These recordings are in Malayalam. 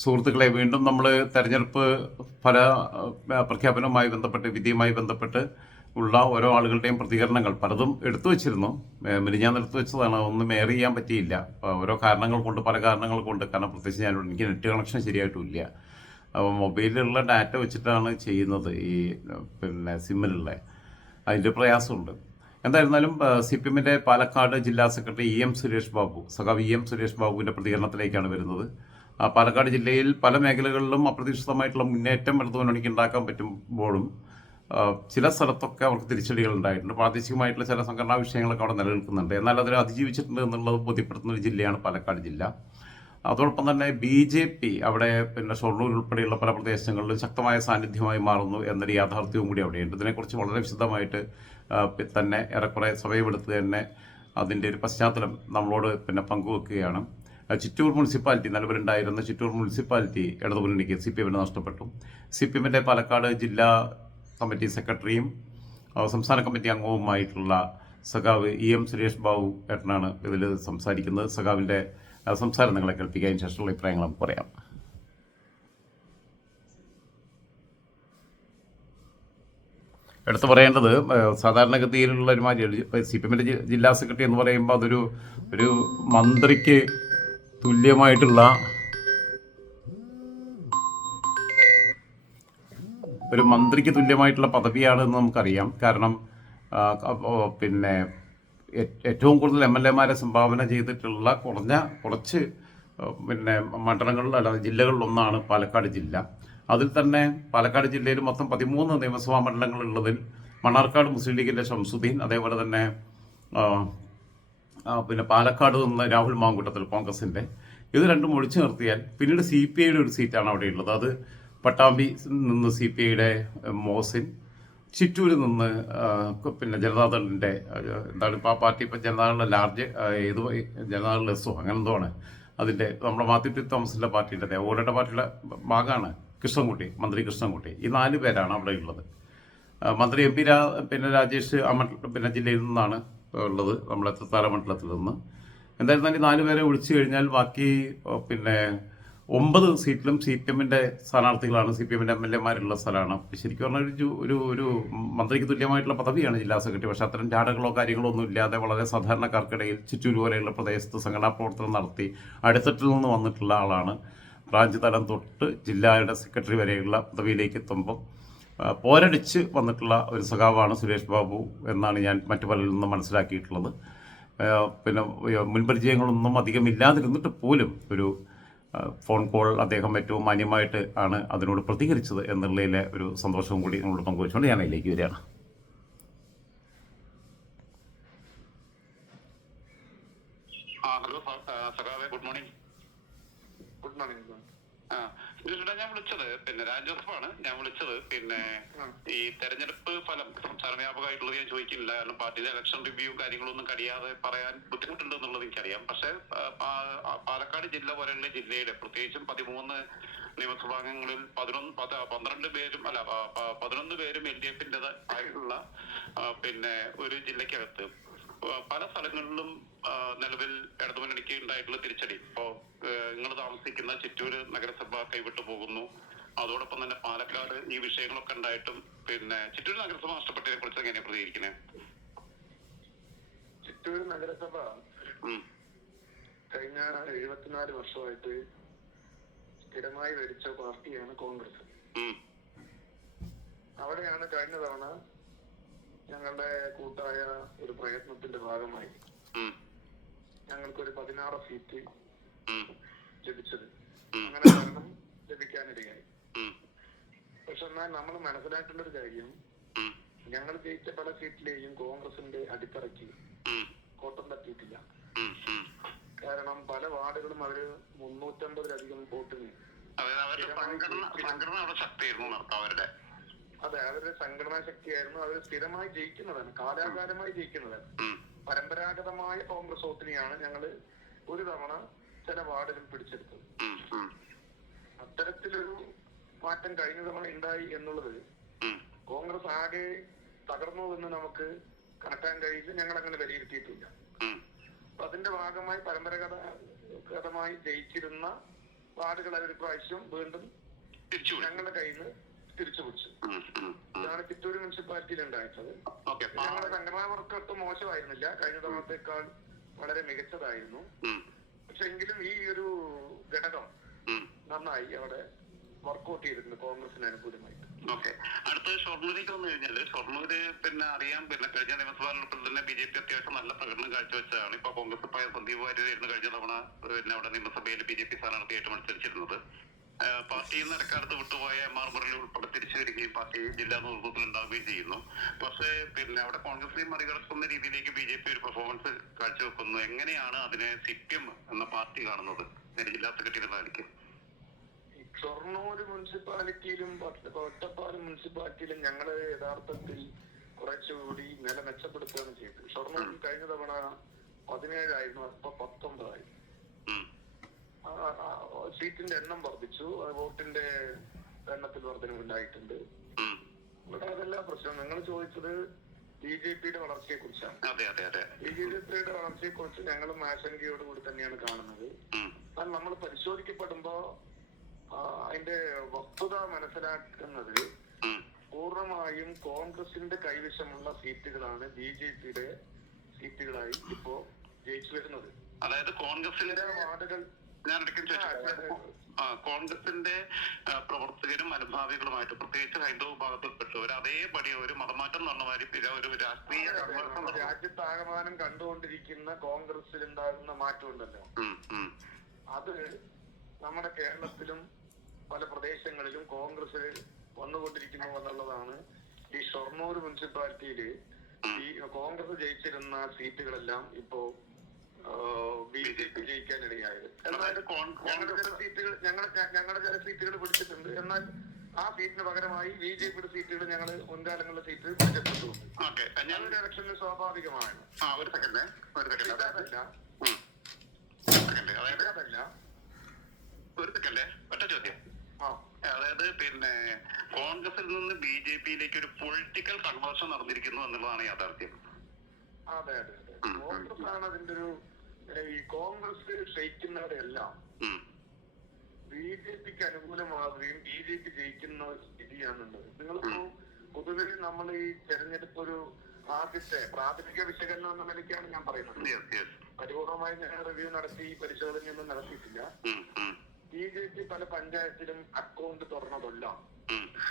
സുഹൃത്തുക്കളെ, വീണ്ടും നമ്മൾ തെരഞ്ഞെടുപ്പ് ഫല പ്രഖ്യാപനവുമായി ബന്ധപ്പെട്ട്, വിധിയുമായി ബന്ധപ്പെട്ട് ഉള്ള ഓരോ ആളുകളുടെയും പ്രതികരണങ്ങൾ പലതും എടുത്തു വച്ചിരുന്നു. മിനിഞ്ഞാന്ന് എടുത്തു വെച്ചതാണ്, ഒന്നും എയർ ചെയ്യാൻ പറ്റിയില്ല. ഓരോ കാരണങ്ങൾ കൊണ്ട്, പല കാരണങ്ങൾ കൊണ്ട്. കാരണം പ്രത്യേകിച്ച് എനിക്ക് നെറ്റ് കണക്ഷൻ ശരിയായിട്ടില്ല. അപ്പോൾ മൊബൈലിലുള്ള ഡാറ്റ വെച്ചിട്ടാണ് ചെയ്യുന്നത്, ഈ സിമ്മിലുള്ള. അതിൻ്റെ പ്രയാസമുണ്ട്. എന്തായിരുന്നാലും സി പി എമ്മിൻ്റെ പാലക്കാട് ജില്ലാ സെക്രട്ടറി സഖാവ് ഇ എം സുരേഷ് ബാബുവിൻ്റെ പ്രതികരണത്തിലേക്കാണ് വരുന്നത്. പാലക്കാട് ജില്ലയിൽ പല മേഖലകളിലും അപ്രതീക്ഷിതമായിട്ടുള്ള മുന്നേറ്റം ഇടതുമുന്നണിക്ക് ഉണ്ടാക്കാൻ പറ്റുമ്പോഴും ചില സ്ഥലത്തൊക്കെ അവർക്ക് തിരിച്ചടികൾ ഉണ്ടായിട്ടുണ്ട്. പ്രാദേശികമായിട്ടുള്ള ചില സംഘടനാ വിഷയങ്ങളൊക്കെ അവിടെ നിലനിൽക്കുന്നുണ്ട്. എന്നാൽ അതിനെ അതിജീവിച്ചിട്ടുണ്ട് എന്നുള്ളത് ബോധ്യപ്പെടുത്തുന്ന ഒരു ജില്ലയാണ് പാലക്കാട് ജില്ല. അതോടൊപ്പം തന്നെ BJP അവിടെ ഷൊർണൂർ ഉൾപ്പെടെയുള്ള പല പ്രദേശങ്ങളിലും ശക്തമായ സാന്നിധ്യമായി മാറുന്നു എന്നൊരു യാഥാർത്ഥ്യവും കൂടി അവിടെയുണ്ട്. ഇതിനെക്കുറിച്ച് വളരെ വിശദമായിട്ട് തന്നെ ഏറെക്കുറെ സമയമെടുത്ത് തന്നെ അതിൻ്റെ ഒരു പശ്ചാത്തലം നമ്മളോട് പങ്കുവെക്കുകയാണ്. ചിറ്റൂർ മുനിസിപ്പാലിറ്റി, നിലവിലുണ്ടായിരുന്ന ചിറ്റൂർ മുനിസിപ്പാലിറ്റി ഇടതുമുന്നണിക്ക് CPM-ന് നഷ്ടപ്പെട്ടു. CPM-ൻ്റെ പാലക്കാട് ജില്ലാ കമ്മിറ്റി സെക്രട്ടറിയും സംസ്ഥാന കമ്മിറ്റി അംഗവുമായിട്ടുള്ള സഖാവ് ഇ എം സുരേഷ് ബാബു ഏട്ടനാണ് ഇതിൽ സംസാരിക്കുന്നത്. സഖാവിൻ്റെ സംസാരം നിങ്ങളെ കേൾപ്പിക്കാൻ ശേഷമുള്ള അഭിപ്രായങ്ങൾ നമുക്ക് പറയാം. എടുത്തു പറയേണ്ടത്, സാധാരണഗതിയിലുള്ള ഒരു മാതിരി CPM-ൻ്റെ ജില്ലാ സെക്രട്ടറി എന്ന് പറയുമ്പോൾ അതൊരു മന്ത്രിക്ക് തുല്യമായിട്ടുള്ള പദവിയാണെന്ന് നമുക്കറിയാം. കാരണം ഏറ്റവും കൂടുതൽ MLA-മാരെ സംഭാവന ചെയ്തിട്ടുള്ള കുറച്ച് മണ്ഡലങ്ങളിൽ, ജില്ലകളിലൊന്നാണ് പാലക്കാട് ജില്ല. അതിൽ തന്നെ പാലക്കാട് ജില്ലയിൽ മൊത്തം 13 നിയമസഭാ മണ്ഡലങ്ങളുള്ളതിൽ മണ്ണാർക്കാട് മുസ്ലിം ലീഗിൻ്റെ ഷംസുദ്ദീൻ, അതേപോലെ തന്നെ പാലക്കാട് നിന്ന് രാഹുൽ മാങ്കൂട്ടത്തിൽ കോൺഗ്രസിൻ്റെ, ഇത് രണ്ടും ഒഴിച്ചു നിർത്തിയാൽ പിന്നീട് CPI-യുടെ ഒരു സീറ്റാണ് അവിടെയുള്ളത്. അത് പട്ടാമ്പി നിന്ന് CPI-യുടെ മോസിൻ, ചിറ്റൂരിൽ നിന്ന് ജനതാദളിൻ്റെ എന്താണ് ഇപ്പോൾ ആ പാർട്ടി, ഇപ്പോൾ ജനതാദളിൻ്റെ ലാർജ് ജനതാദൾ എസ്സോ അങ്ങനെ എന്തോ ആണ് അതിൻ്റെ, നമ്മുടെ മാത്യു ടി തോമസിൻ്റെ പാർട്ടിയുടെ ഓടയുടെ പാർട്ടിയുടെ ഭാഗമാണ് മന്ത്രി കൃഷ്ണൻകുട്ടി. ഈ 4 പേരാണ് അവിടെ ഉള്ളത്. മന്ത്രി MP രാജേഷ് ജില്ലയിൽ നിന്നാണ് ഉള്ളത്, നമ്മുടെ തൃത്താല മണ്ഡലത്തിൽ നിന്ന്. എന്തായിരുന്നാലും 4 പേരെ ഒഴിച്ചു കഴിഞ്ഞാൽ ബാക്കി 9 സീറ്റിലും CPM-ൻ്റെ സ്ഥാനാർത്ഥികളാണ്, CPM-ൻ്റെ MLA-മാരുള്ള സ്ഥലമാണ്. ശരിക്കും പറഞ്ഞാൽ ഒരു മന്ത്രിക്ക് തുല്യമായിട്ടുള്ള പദവിയാണ് ജില്ലാ സെക്രട്ടറി. പക്ഷേ അത്തരം ചാടകളോ കാര്യങ്ങളോ ഒന്നും ഇല്ലാതെ വളരെ സാധാരണക്കാർക്കിടയിൽ ചിറ്റൂർ പോലെയുള്ള പ്രദേശത്ത് സംഘടനാ പ്രവർത്തനം നടത്തി അടിത്തട്ടിൽ നിന്ന് വന്നിട്ടുള്ള ആളാണ്. ബ്രാഞ്ച് തലം തൊട്ട് ജില്ലയുടെ സെക്രട്ടറി വരെയുള്ള പദവിയിലേക്ക് എത്തുമ്പം പോരടിച്ച് വന്നിട്ടുള്ള ഒരു സഖാവാണ് സുരേഷ് ബാബു എന്നാണ് ഞാൻ മറ്റു പലരിൽ നിന്നും മനസ്സിലാക്കിയിട്ടുള്ളത്. മുൻപരിചയങ്ങളൊന്നും അധികം ഇല്ലാതിരുന്നിട്ട് പോലും ഒരു ഫോൺ കോൾ അദ്ദേഹം ഏറ്റവും മാന്യമായിട്ട് ആണ് അതിനോട് പ്രതികരിച്ചത് എന്നുള്ളതിലെ ഒരു സന്തോഷവും കൂടി നമ്മളോട് പങ്കുവച്ചുകൊണ്ട് ഞാൻ അതിലേക്ക് വരികയാണ്. ഹലോ സഖാവേ, ഗുഡ് മോർണിംഗ്. ഞാൻ വിളിച്ചത് രാജോസഫാണ്. ഞാൻ വിളിച്ചത് ഈ തെരഞ്ഞെടുപ്പ് ഫലം സംസ്ഥാന വ്യാപകമായിട്ടുള്ളത് ഞാൻ ചോദിക്കുന്നില്ല. കാരണം പാർട്ടിയിലെ ഇലക്ഷൻ റിവ്യൂ കാര്യങ്ങളൊന്നും കഴിയാതെ പറയാൻ ബുദ്ധിമുട്ടുണ്ട് എന്നുള്ളത് എനിക്കറിയാം. പക്ഷെ പാലക്കാട് ജില്ല പോലെയുള്ള ജില്ലയുടെ പ്രത്യേകിച്ചും 13 നിയമസഭാംഗങ്ങളിൽ 11 പേരും LDF-ൻ്റെതായിട്ടുള്ള ഒരു ജില്ലക്കകത്ത് പല സ്ഥലങ്ങളിലും നിലവിൽ ഇടതുമുന്നണിക്ക് ഉണ്ടായിട്ടുള്ള തിരിച്ചടി. ഇപ്പോ നിങ്ങൾ താമസിക്കുന്ന ചിറ്റൂര് നഗരസഭ കൈവിട്ടു പോകുന്നു. അതോടൊപ്പം തന്നെ പാലക്കാട് ഈ വിഷയങ്ങളൊക്കെ ഉണ്ടായിട്ടും ചിറ്റൂര് നഗരസഭ നഷ്ടപ്പെട്ടതിനെ കുറിച്ച് എങ്ങനെയാണ് പ്രതികരിക്കുന്നത്? ചിറ്റൂര് നഗരസഭ കഴിഞ്ഞ 74 വർഷമായിട്ട് സ്ഥിരമായി ഭരിച്ച പാർട്ടിയാണ് കോൺഗ്രസ്. അവിടെയാണ് കഴിഞ്ഞ തവണ ഞങ്ങളുടെ കൂട്ടായ ഒരു പ്രയത്നത്തിന്റെ ഭാഗമായി ഞങ്ങൾക്കൊരു 16 സീറ്റ് ലഭിച്ചത്. അങ്ങനെ ഭരണം ലഭിക്കാനിടയായി. പക്ഷെ എന്നാൽ നമ്മൾ മനസ്സിലാക്കേണ്ട ഒരു കാര്യം, ഞങ്ങൾ ജയിച്ച പല സീറ്റിലെയും കോൺഗ്രസിന്റെ അടിത്തറയ്ക്ക് കോട്ടം തട്ടിയിട്ടില്ല. കാരണം പല വാർഡുകളും അവര് 350-ലധികം വോട്ടിന്, അതെ, അവരുടെ സംഘടനാ ശക്തിയായിരുന്നു. അവർ സ്ഥിരമായി ജയിക്കുന്നതാണ്, കാലാകാലമായി ജയിക്കുന്നതാണ്. പരമ്പരാഗതമായ കോൺഗ്രസ് വോട്ടിനെയാണ് ഞങ്ങള് ഒരു തവണ ചില വാർഡിലും പിടിച്ചെടുത്തത്. അത്തരത്തിലൊരു മാറ്റം കഴിഞ്ഞ തവണ ഉണ്ടായി എന്നുള്ളത് കോൺഗ്രസ് ആകെ തകർന്നു എന്ന് നമുക്ക് കണക്കാൻ കഴിയില്ല. ഞങ്ങൾ അങ്ങനെ വിലയിരുത്തിയിട്ടില്ല. അപ്പൊ അതിന്റെ ഭാഗമായി പരമ്പരാഗതമായി ജയിച്ചിരുന്ന വാർഡുകൾ അവർ പ്രാവശ്യം വീണ്ടും തിരിച്ചു ഞങ്ങളുടെ കയ്യിൽ നിന്ന് തിരിച്ചു പിടിച്ചു. ഇതാണ് ചിറ്റൂർ മുനിസിപ്പാലിറ്റിയിൽ ഉണ്ടായിട്ടുള്ളത്. ഞങ്ങളുടെ സംഘടനാ വർക്ക് മോശമായിരുന്നില്ല, കഴിഞ്ഞ തവണത്തേക്കാൾ വളരെ മികച്ചതായിരുന്നു. പക്ഷെ എങ്കിലും ഈ ഒരു ഘടകം നന്നായി അവിടെ വർക്ക്ഔട്ട് ചെയ്തിട്ടുണ്ട് കോൺഗ്രസിന് അനുകൂലമായിട്ട്. ഓക്കെ, അടുത്ത ഷൊർണൂരിലേക്ക് വന്നു കഴിഞ്ഞാല് ഷൊർണൂര് പിന്നെ അറിയാം, പിന്നെ കഴിഞ്ഞ നിയമസഭാ തെരഞ്ഞെടുപ്പിൽ തന്നെ BJP അത്യാവശ്യം നല്ല പ്രകടനം കാഴ്ചവെച്ചതാണ്. ഇപ്പൊ കോൺഗ്രസ് സന്ദീപ് വാര്യരായിരുന്നു കഴിഞ്ഞ തവണ പിന്നെ അവിടെ നിയമസഭയിൽ BJP സ്ഥാനാർത്ഥിയായിട്ട് മത്സരിച്ചിരുന്നത്. പാർട്ടിയിൽ നിന്ന് ഇടക്കാലത്ത് വിട്ടുപോയ MR മുരളി ഉൾപ്പെടെ തിരിച്ചു വരികയും പാർട്ടി ജില്ലാ നേതൃത്വത്തിൽ ഉണ്ടാവുകയും ചെയ്യുന്നു. പക്ഷേ പിന്നെ അവിടെ കോൺഗ്രസിനെ മറികടക്കുന്ന രീതിയിലേക്ക് BJP ഒരു പെർഫോമൻസ് കാഴ്ചവെക്കുന്നു. എങ്ങനെയാണ് അതിനെ CPM എന്ന പാർട്ടി കാണുന്നത് ജില്ലാ സെക്രട്ടറി റാലിക്ക്? ഷൊർണൂർ മുനിസിപ്പാലിറ്റിയിലും ഒറ്റപ്പാലം മുനിസിപ്പാലിറ്റിയിലും ഞങ്ങള് യഥാർത്ഥത്തിൽ കുറച്ചുകൂടി നില മെച്ചപ്പെടുത്തുകയാണ് ചെയ്തത്. ഷൊർണൂരിൽ കഴിഞ്ഞ തവണ 17 അപ്പൊ 19 സീറ്റിന്റെ എണ്ണം വർദ്ധിച്ചു, വോട്ടിന്റെ എണ്ണത്തിൽ വർധനവുണ്ടായിട്ടുണ്ട്. ഇവിടെ അതെല്ലാം പ്രശ്നം. നിങ്ങൾ ചോദിച്ചത് BJPയുടെ വളർച്ചയെ കുറിച്ചാണ്. BJPയുടെ വളർച്ചയെ കുറിച്ച് ഞങ്ങളും ആശങ്കയോടുകൂടി തന്നെയാണ് കാണുന്നത്. എന്നാൽ നമ്മൾ പരിശോധിക്കപ്പെടുമ്പോ അതിന്റെ വസ്തുത മനസ്സിലാക്കുന്നത് പൂർണ്ണമായും കോൺഗ്രസിന്റെ കൈവശമുള്ള സീറ്റുകളാണ് BJPയുടെ സീറ്റുകളായി ഇപ്പോ ജയിച്ചു വരുന്നത്. അതായത് കോൺഗ്രസിന്റെ വാർഡുകൾ കോൺഗ്രസിന്റെ പ്രവർത്തകരും അനുഭാവികളുമായിട്ട് പ്രത്യേകിച്ച് ഹൈന്ദവ വിഭാഗത്തിൽപ്പെട്ടവർ അതേപടി ഒരു മതമാറ്റം എന്ന് പറഞ്ഞ മാതിരി ഒരു രാഷ്ട്രീയ രാജ്യത്താകമാനം കണ്ടുകൊണ്ടിരിക്കുന്ന കോൺഗ്രസിൽ ഉണ്ടാകുന്ന മാറ്റം ഉണ്ടല്ലോ, അത് നമ്മുടെ കേരളത്തിലും പല പ്രദേശങ്ങളിലും കോൺഗ്രസ് വന്നുകൊണ്ടിരിക്കുന്നു എന്നുള്ളതാണ്. ഈ ഷൊർണൂർ മുനിസിപ്പാലിറ്റിയില് ഈ കോൺഗ്രസ് ജയിച്ചിരുന്ന സീറ്റുകളെല്ലാം ഇപ്പോ BJP ജയിക്കാനിടയായത്. എന്നാൽ ഞങ്ങളുടെ ചില സീറ്റുകൾ പിടിച്ചിട്ടുണ്ട്. എന്നാൽ ആ സീറ്റിന് പകരമായി BJPയുടെ സീറ്റുകൾ ഞങ്ങൾ മുൻകാലങ്ങളിലെ സീറ്റ് പിടിച്ചിട്ടുണ്ട്. ഞങ്ങളുടെ ഇലക്ഷനിൽ സ്വാഭാവികമാണ്. ഒറ്റ ചോദ്യം, അതായത് പിന്നെ കോൺഗ്രസിൽ നിന്ന് BJPയിലേക്ക് ഒരു പൊളിറ്റിക്കൽ കൺവേർഷൻ നടന്നിരിക്കുന്നു എന്നുള്ളതാണ് യാഥാർത്ഥ്യം. അതെ അതെ അതെ, കോൺഗ്രസ് ആണ് അതിന്റെ ഒരു ഈ കോൺഗ്രസ് ക്ഷയിക്കുന്നവരെല്ലാം BJPക്ക് അനുകൂലമാവുകയും BJP ജയിക്കുന്ന സ്ഥിതിയാണുള്ളത്. നിങ്ങളിപ്പോ പൊതുവെ നമ്മൾ ഈ തെരഞ്ഞെടുപ്പ് ഒരു ആദ്യത്തെ പ്രാഥമിക വിശകലനം എന്ന നിലയ്ക്കാണ് ഞാൻ പറയുന്നത്. പരിപൂർണമായി ഞാൻ റിവ്യൂ നടത്തി പരിശോധനയൊന്നും നടത്തിയിട്ടില്ല. BJP പല പഞ്ചായത്തിലും അക്കൗണ്ട് തുറന്നതല്ല,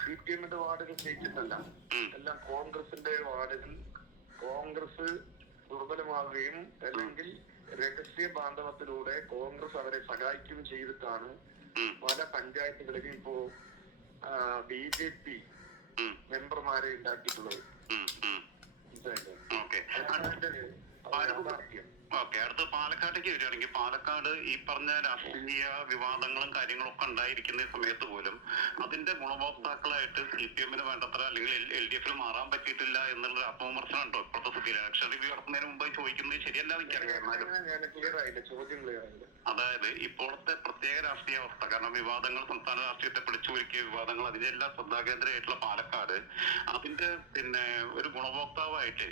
CPMന്റെ വാർഡുകൾ ജയിച്ചിട്ടല്ല, എല്ലാം കോൺഗ്രസിന്റെ വാർഡുകൾ കോൺഗ്രസ് ദുർബലമാവുകയും അല്ലെങ്കിൽ രഹസ്യ ബാന്ധവത്തിലൂടെ കോൺഗ്രസ് അവരെ സഹായിക്കുകയും ചെയ്തിട്ടാണ് പല പഞ്ചായത്തുകളിലും ഇപ്പോ BJP മെമ്പർമാരെ ഉണ്ടാക്കിയിട്ടുള്ളത്. ഓക്കെ, അടുത്ത പാലക്കാട്ടേക്ക് വരികയാണെങ്കിൽ പാലക്കാട് ഈ പറഞ്ഞ രാഷ്ട്രീയ വിവാദങ്ങളും കാര്യങ്ങളും ഒക്കെ ഉണ്ടായിരിക്കുന്ന സമയത്ത് പോലും അതിന്റെ ഗുണഭോക്താക്കളായിട്ട് CPMന് വേണ്ടത്ര അല്ലെങ്കിൽ LDFന് മാറാൻ പറ്റിയിട്ടില്ല എന്നുള്ള ആത്മവിമർശനം ഉണ്ടോ ഇപ്പോഴത്തെ സ്ഥിതിയിൽ? ഇലക്ഷൻ റിവ്യൂ നടത്തുന്നതിന് മുമ്പായി ചോദിക്കുന്നത് ശരിയല്ല എനിക്കറിയാം. അതായത് ഇപ്പോഴത്തെ പ്രത്യേക രാഷ്ട്രീയ അവസ്ഥ, കാരണം വിവാദങ്ങൾ സംസ്ഥാന രാഷ്ട്രീയത്തെ പിടിച്ചുപറിക്കിയ വിവാദങ്ങൾ അതിനെല്ലാം ശ്രദ്ധാകേന്ദ്രമായിട്ടുള്ള പാലക്കാട് അതിന്റെ പിന്നെ ഒരു ഗുണഭോക്താവായിട്ട്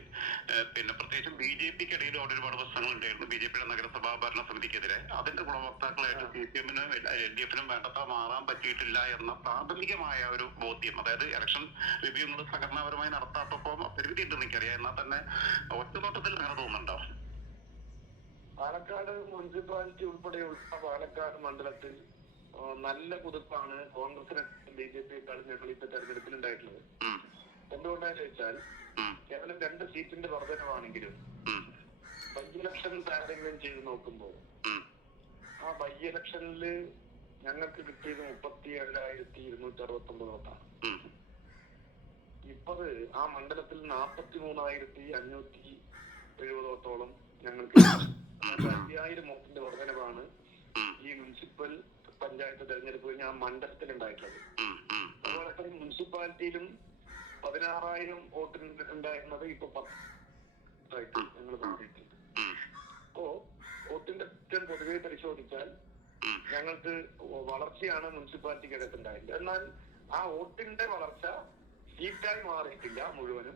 പിന്നെ പ്രത്യേകിച്ചും BJPക്കിടയിൽ അവിടെ ഒരുപാട് പ്രശ്നങ്ങൾ ഉണ്ടായിരുന്നു. BJPയുടെ നഗരസഭാ ഭരണ സമിതിക്കെതിരെ അതിന്റെ ഗുണഭോക്താക്കളായിട്ട് CPMനും LDFനും വേണ്ടത്ര മാറാൻ പറ്റിയിട്ടില്ല എന്ന പ്രാഥമികമായ ഒരു ബോധ്യം, അതായത് ഇലക്ഷൻ റിവ്യൂ എന്നത് സംഘടനാപരമായി നടത്താത്തപ്പോൾ പരിമിതി ഉണ്ടെന്ന് എനിക്കറിയാം. എന്നാൽ തന്നെ ഒറ്റനോട്ടത്തിൽ അങ്ങനെ തോന്നുന്നുണ്ടോ? പാലക്കാട് മുനിസിപ്പാലിറ്റി ഉൾപ്പെടെയുള്ള പാലക്കാട് മണ്ഡലത്തിൽ നല്ല കുതിപ്പാണ് കോൺഗ്രസിനെ BJPയെക്കാളും ഞങ്ങൾ ഇപ്പൊ തെരഞ്ഞെടുപ്പിൽ ഉണ്ടായിട്ടുള്ളത്. എന്തുകൊണ്ടാന്ന് ചോദിച്ചാൽ കേവലം 2 സീറ്റിന്റെ വർധനമാണെങ്കിലും ബൈ ഇലക്ഷൻ താരതമ്യം ചെയ്ത് നോക്കുമ്പോൾ ആ ബൈ ഇലക്ഷനില് ഞങ്ങൾക്ക് കിട്ടിയത് 37,269 വോട്ടാണ്. ഇപ്പത് ആ മണ്ഡലത്തിൽ 43,570 വോട്ടോളം ഞങ്ങൾക്ക് 5,000 വോട്ടിന്റെ വർധനവാണ് ഈ മുനിസിപ്പൽ പഞ്ചായത്ത് തെരഞ്ഞെടുപ്പ് കഴിഞ്ഞ ആ മണ്ഡലത്തിൽ ഉണ്ടായിട്ടുള്ളത്. അതുപോലെ തന്നെ മുനിസിപ്പാലിറ്റിയിലും 16,000 വോട്ടിന് ഉണ്ടായിരുന്നത് ഇപ്പൊ 10 ഞങ്ങൾ മാറിയിട്ടുണ്ട്. അപ്പോ വോട്ടിന്റെ പൊതുവെ പരിശോധിച്ചാൽ ഞങ്ങൾക്ക് വളർച്ചയാണ് മുനിസിപ്പാലിറ്റിക്കകത്ത് ഉണ്ടായില്ല. എന്നാൽ ആ വോട്ടിന്റെ വളർച്ച സീറ്റായി മാറിയിട്ടില്ല മുഴുവനും.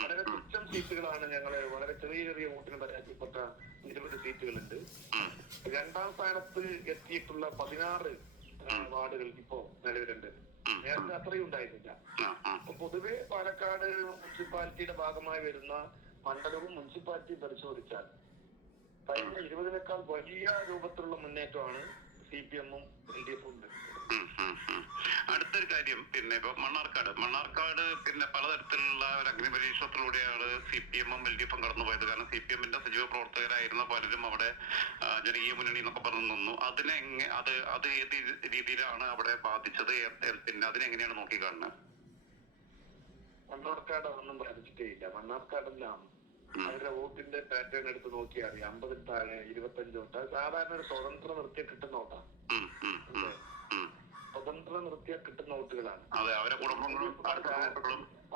വളരെ തുച്ഛം സീറ്റുകളാണ് ഞങ്ങള്, വളരെ ചെറിയ ചെറിയ വോട്ടിന് പരാജയപ്പെട്ട 20 സീറ്റുകളുണ്ട്. 2ാം സ്ഥാനത്ത് എത്തിയിട്ടുള്ള 16 വാർഡുകൾ ഇപ്പോ നിലവിലുണ്ട്. നേരത്തെ അത്രയും ഉണ്ടായിരുന്നില്ല. അപ്പൊ പൊതുവെ പാലക്കാട് മുനിസിപ്പാലിറ്റിയുടെ ഭാഗമായി വരുന്ന മണ്ഡലവും മുനിസിപ്പാലിറ്റിയും പരിശോധിച്ചാൽ കഴിഞ്ഞ 20-നേക്കാൾ വലിയ രൂപത്തിലുള്ള മുന്നേറ്റമാണ് CPM-ഉം LDF-ഉം ഉണ്ട്. അടുത്തൊരു കാര്യം, പിന്നെ ഇപ്പൊ മണ്ണാർക്കാട് പിന്നെ പലതരത്തിലുള്ള ഒരു അഗ്നിപരീക്ഷണത്തിലൂടെയാണ് CPM-ഉം LDF-ഉം കടന്നുപോയത്. കാരണം CPM-ന്റെ സജീവ പ്രവർത്തകരായിരുന്ന പലരും അവിടെ ജനകീയ മുന്നണി എന്നൊക്കെ പറഞ്ഞു നിന്നു. അത് ഏത് രീതിയിലാണ് അവിടെ ബാധിച്ചത്? പിന്നെ അതിനെങ്ങനെയാണ് നോക്കിക്കാണുന്നത്? മണ്ണാർക്കാട് അതൊന്നും ബാധിച്ചിട്ടേ ഇല്ല. മണ്ണാർക്കാടെല്ലാം അവരുടെ വോട്ടിന്റെ പാറ്റേൺ എടുത്ത് നോക്കിയാൽ അറിയാം. 50 താഴെ 25 തൊട്ട് സാധാരണ ഒരു സ്വതന്ത്ര നിർത്തിയ കിട്ടുന്ന വോട്ടാണ്. സ്വതന്ത്ര നിർത്തിയ കിട്ടുന്ന വോട്ടുകളാണ്.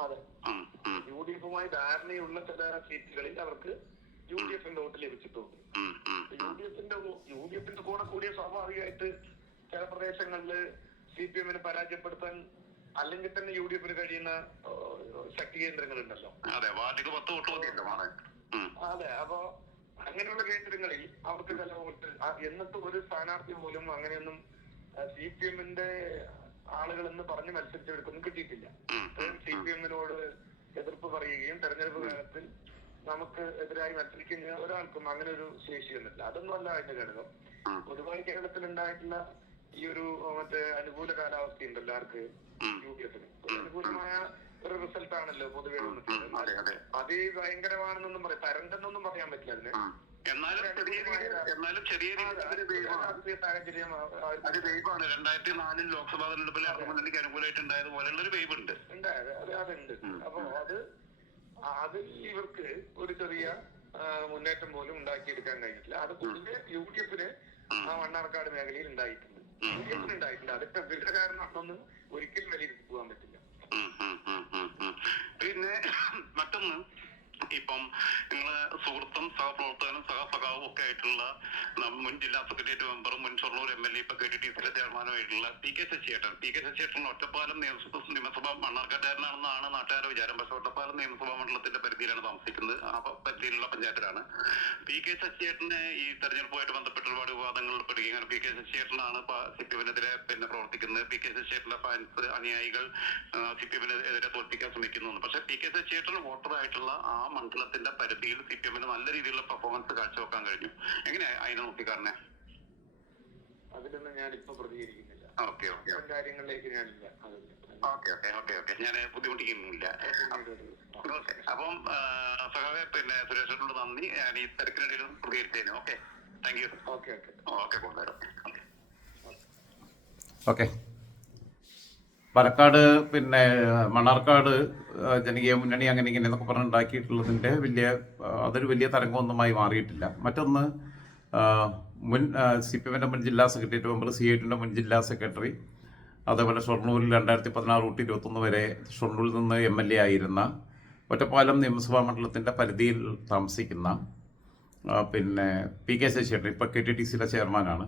അതെ, UDF-ഉമായി ധാരണയുള്ള ചില സീറ്റുകളിൽ അവർക്ക് UDF-ന്റെ വോട്ട് ലഭിച്ചിട്ടുണ്ട്. UDF-ന്റെ കൂടെ കൂടിയ സ്വാഭാവികമായിട്ട് ചില പ്രദേശങ്ങളില് CPM-നെ പരാജയപ്പെടുത്താൻ അല്ലെങ്കിൽ തന്നെ UDF-ന് കഴിയുന്ന ശക്തി കേന്ദ്രങ്ങളുണ്ടല്ലോ. അതെ, അപ്പൊ അങ്ങനെയുള്ള കേന്ദ്രങ്ങളിൽ അവർക്ക് ചില വോട്ട്, എന്നിട്ട് ഒരു സ്ഥാനാർത്ഥി പോലും അങ്ങനെയൊന്നും CPM-ന്റെ ആളുകളെന്ന് പറഞ്ഞ് മത്സരിച്ചെടുക്കൊന്നും കിട്ടിയിട്ടില്ല. CPM-നോട് എതിർപ്പ് പറയുകയും തെരഞ്ഞെടുപ്പ് കാലത്തിൽ നമുക്ക് എതിരായി മത്സരിക്കുന്ന ഒരാൾക്കും അങ്ങനെ ഒരു ശേഷിയൊന്നുമില്ല. അതൊന്നും അല്ല അതിന്റെ ഘടകം. പൊതുവായി കേരളത്തിൽ ഉണ്ടായിട്ടുള്ള ഈ ഒരു മറ്റേ അനുകൂല കാലാവസ്ഥ ഉണ്ടല്ലോ ആർക്ക്, UDF-ന് അനുകൂലമായ ഒരു റിസൾട്ട് ആണല്ലോ പൊതുവെ വന്നിട്ടുള്ളത്. അത് ഭയങ്കരമാണെന്നൊന്നും പറയാം, തരംഗെന്നൊന്നും പറയാൻ പറ്റില്ല അതിന്. എന്നാലും ചെറിയ രാഷ്ട്രീയ സാഹചര്യം 2004 ലോക്സഭാ തെരഞ്ഞെടുപ്പിൽ ഇടതുമുന്നണിക്ക് അനുകൂലമായിട്ട് ഉണ്ടായത് പോലെയുള്ള ഒരു വേവ് ഉണ്ട്. അതുണ്ട്. അപ്പൊ അതിൽ ഇവർക്ക് ഒരു ചെറിയ മുന്നേറ്റം പോലും ഉണ്ടാക്കിയെടുക്കാൻ കഴിഞ്ഞിട്ടില്ല. അത് പൊതുവെ UDF-ന് ആ മണ്ണാർക്കാട് മേഖലയിൽ ഉണ്ടായിട്ടുണ്ട്. UDF-ന് ഉണ്ടായിട്ടുണ്ട്. അതൊക്കെ ഇവരുടെ കാരണമാണെന്നൊന്നും ഒരിക്കലും വിലയിരുത്തി പോകാൻ പറ്റില്ല. പിന്നെ മറ്റൊന്ന്, ഇപ്പം നിങ്ങള് സുഹൃത്തും സഹപ്രവർത്തകനും സഹസഖാവും ഒക്കെ ആയിട്ടുള്ള മുൻ ജില്ലാ സെക്രട്ടേറിയറ്റ് മെമ്പറും മുൻ ഷൊർണൂർ MLA ഇപ്പൊ KTTC-യിലെ ചെയർമാനുമായിട്ടുള്ള PK ശശിയേട്ടൻ ഒറ്റപ്പാലം നിയമസഭാ മണ്ണാർക്കാട്ടുകാരനാണെന്നാണ് നാട്ടുകാരുടെ വിചാരം. പക്ഷെ ഒറ്റപ്പാലം നിയമസഭാ മണ്ഡലത്തിന്റെ പരിധിയിലാണ് താമസിക്കുന്നത്. ആ പരിധിയിലുള്ള പഞ്ചായത്തിലാണ്. PK ശശിയേട്ടന് ഈ തെരഞ്ഞെടുപ്പുമായിട്ട് ബന്ധപ്പെട്ട് ഒരുപാട് വിവാദങ്ങളിൽ പെടുകയും അങ്ങനെ PK ശശിയേട്ടനാണ് CPM-നെതിരെ പിന്നെ പ്രവർത്തിക്കുന്നത്. PK ശശിയേട്ടന്റെ ഫാൻസ് അനുയായികൾ CPM-നെതിരെ തോൽപ്പിക്കാൻ ശ്രമിക്കുന്നു. പക്ഷെ PK ശശിയേട്ടന് വോട്ടറായിട്ടുള്ള ആ മണ്ഡലത്തിന്റെ പരിധിയിൽ CPM-ന് നല്ല രീതിയിലുള്ള പെർഫോമൻസ് കാഴ്ചവെക്കാൻ കഴിഞ്ഞു. എങ്ങനെയാ അതിനെ നോക്കിക്കാരണേ? അതിലൊന്നും ഞാൻ ഇപ്പൊ പ്രതികരിക്കുന്നില്ല. കാര്യങ്ങളിലേക്ക് ഞാനില്ല. ഞാൻ ബുദ്ധിമുട്ടിക്കുന്നില്ല. അപ്പം സഖാവെ, പിന്നെ സുരേഷനോട് നന്ദി. ഞാൻ ഈ തിരക്കിനിടയിലും പ്രതികരിച്ചതിന്. Okay, thank you. Okay. Palakkad പിന്നെ മണ്ണാർക്കാട് ജനകീയ മുന്നണി അങ്ങനെ ഇങ്ങനെ എന്നൊക്കെ പറഞ്ഞുണ്ടാക്കിയിട്ടുള്ളതിൻ്റെ അതൊരു വലിയ തരംഗമൊന്നുമായി മാറിയിട്ടില്ല. മറ്റൊന്ന്, മുൻ CPM-ന്റെ മുൻ ജില്ലാ സെക്രട്ടേറിയറ്റ് മെമ്പർ, CIT-ന്റെ മുൻ ജില്ലാ സെക്രട്ടറി, അതേപോലെ ഷൊർണൂരിൽ 2016-21 വരെ ഷൊർണൂരിൽ നിന്ന് MLA ആയിരുന്ന, ഒറ്റപ്പാലം നിയമസഭാ മണ്ഡലത്തിൻ്റെ പരിധിയിൽ താമസിക്കുന്ന പിന്നെ PK ശശിയേട്ടൻ ഇപ്പോൾ KTTC-യിലെ ചെയർമാനാണ്.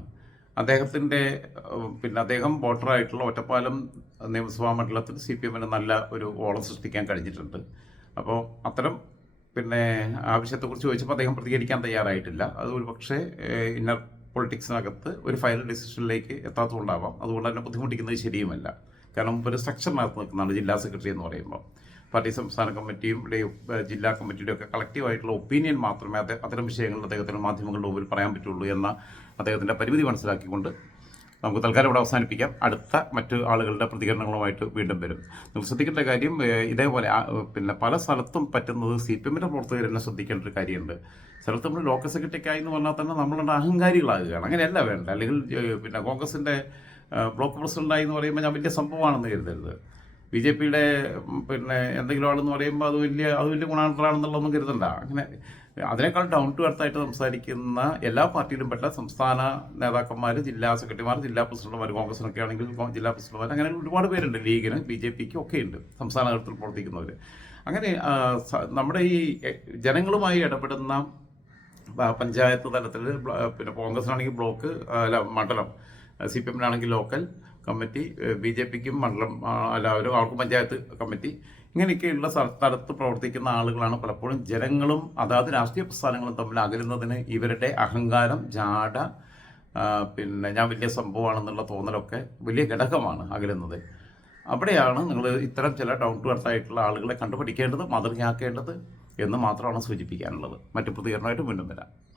അദ്ദേഹം വോട്ടറായിട്ടുള്ള ഒറ്റപ്പാലം നിയമസഭാ മണ്ഡലത്തിൽ CPM-ന് നല്ല ഒരു ഓളം സൃഷ്ടിക്കാൻ കഴിഞ്ഞിട്ടുണ്ട്. അപ്പോൾ അത്തരം പിന്നെ ആവശ്യത്തെക്കുറിച്ച് ചോദിച്ചപ്പോൾ അദ്ദേഹം പ്രതികരിക്കാൻ തയ്യാറായിട്ടില്ല. അത് ഒരു പക്ഷേ ഇന്നർ പൊളിറ്റിക്സിനകത്ത് ഒരു ഫൈനൽ ഡിസിഷനിലേക്ക് എത്താത്തതുകൊണ്ടാവാം. അതുകൊണ്ട് തന്നെ ബുദ്ധിമുട്ടിക്കുന്നത് ശരിയുമല്ല. കാരണം ഒരു സ്ട്രക്ചറിനകത്ത് നിൽക്കുന്നതാണ് ജില്ലാ സെക്രട്ടറി എന്ന് പറയുമ്പോൾ. പാർട്ടി സംസ്ഥാന കമ്മിറ്റിയുടെയും ജില്ലാ കമ്മിറ്റിയുടെയും ഒക്കെ കളക്റ്റീവായിട്ടുള്ള ഒപ്പീനിയൻ മാത്രമേ അത്തരം വിഷയങ്ങളിൽ അദ്ദേഹത്തിന് മാധ്യമങ്ങളുടെ മുമ്പിൽ പറയാൻ പറ്റുള്ളൂ എന്ന അദ്ദേഹത്തിൻ്റെ പരിമിതി മനസ്സിലാക്കിക്കൊണ്ട് നമുക്ക് തൽക്കാലം ഇവിടെ അവസാനിപ്പിക്കാം. അടുത്ത മറ്റു ആളുകളുടെ പ്രതികരണങ്ങളുമായിട്ട് വീണ്ടും വരും. നമുക്ക് ശ്രദ്ധിക്കേണ്ട കാര്യം, ഇതേപോലെ പിന്നെ പല സ്ഥലത്തും പറ്റുന്നത് CPM-ന്റെ പ്രവർത്തകർ തന്നെ ശ്രദ്ധിക്കേണ്ട ഒരു കാര്യമുണ്ട്. സ്ഥലത്ത് നമ്മൾ ലോക്കൽ സെക്രട്ടറിക്കായി എന്ന് പറഞ്ഞാൽ തന്നെ നമ്മളുടെ അഹങ്കാരികളാകുകയാണ്. അങ്ങനെയല്ല വേണ്ട. അല്ലെങ്കിൽ പിന്നെ കോൺഗ്രസിൻ്റെ ബ്ലോക്ക് പ്രസിഡൻ്റായി എന്ന് പറയുമ്പോൾ ഞാൻ വലിയ സംഭവമാണെന്ന് കരുതരുത്. BJP-യുടെ പിന്നെ എന്തെങ്കിലും ആളെന്ന് പറയുമ്പോൾ അത് വലിയ ഗുണാന്തരാണെന്നുള്ളതൊന്നും കരുതണ്ട. അങ്ങനെ അതിനേക്കാൾ ഡൗൺ ടു എർത്ത് ആയിട്ട് സംസാരിക്കുന്ന എല്ലാ പാർട്ടിയിലും പെട്ട സംസ്ഥാന നേതാക്കന്മാർ, ജില്ലാ സെക്രട്ടറിമാർ, ജില്ലാ പ്രസിഡന്റുമാർ, കോൺഗ്രസിനൊക്കെ ആണെങ്കിൽ ജില്ലാ പ്രസിഡന്റുമാർ, അങ്ങനെ ഒരുപാട് പേരുണ്ട്. ലീഗിന്, BJP-ക്കും ഒക്കെ ഉണ്ട് സംസ്ഥാന തലത്തിൽ പ്രവർത്തിക്കുന്നവർ. അങ്ങനെ നമ്മുടെ ഈ ജനങ്ങളുമായി ഇടപെടുന്ന പഞ്ചായത്ത് തലത്തിൽ, പിന്നെ കോൺഗ്രസിനാണെങ്കിൽ ബ്ലോക്ക് മണ്ഡലം, CPM-നാണെങ്കിൽ ലോക്കൽ കമ്മിറ്റി, BJP-ക്കും മണ്ഡലം അവർക്ക് പഞ്ചായത്ത് കമ്മിറ്റി, ഇങ്ങനെയൊക്കെയുള്ള സ്ഥലത്ത് പ്രവർത്തിക്കുന്ന ആളുകളാണ് പലപ്പോഴും ജനങ്ങളും അതാത് രാഷ്ട്രീയ പ്രസ്ഥാനങ്ങളും തമ്മിൽ അകലുന്നതിന് ഇവരുടെ അഹങ്കാരം, ജാട, പിന്നെ ഞാൻ വലിയ സംഭവമാണെന്നുള്ള തോന്നലൊക്കെ വലിയ ഘടകമാണ് അകലുന്നത്. അവിടെയാണ് നിങ്ങൾ ഇത്തരം ചില ഡൗൺ ടു എർത്ത് ആയിട്ടുള്ള ആളുകളെ കണ്ടുപിടിക്കേണ്ടത്, മാതൃകയാക്കേണ്ടത് എന്ന് മാത്രമാണ് സൂചിപ്പിക്കാനുള്ളത്. മറ്റു പ്രതികരണമായിട്ട് വീണ്ടും വരാം.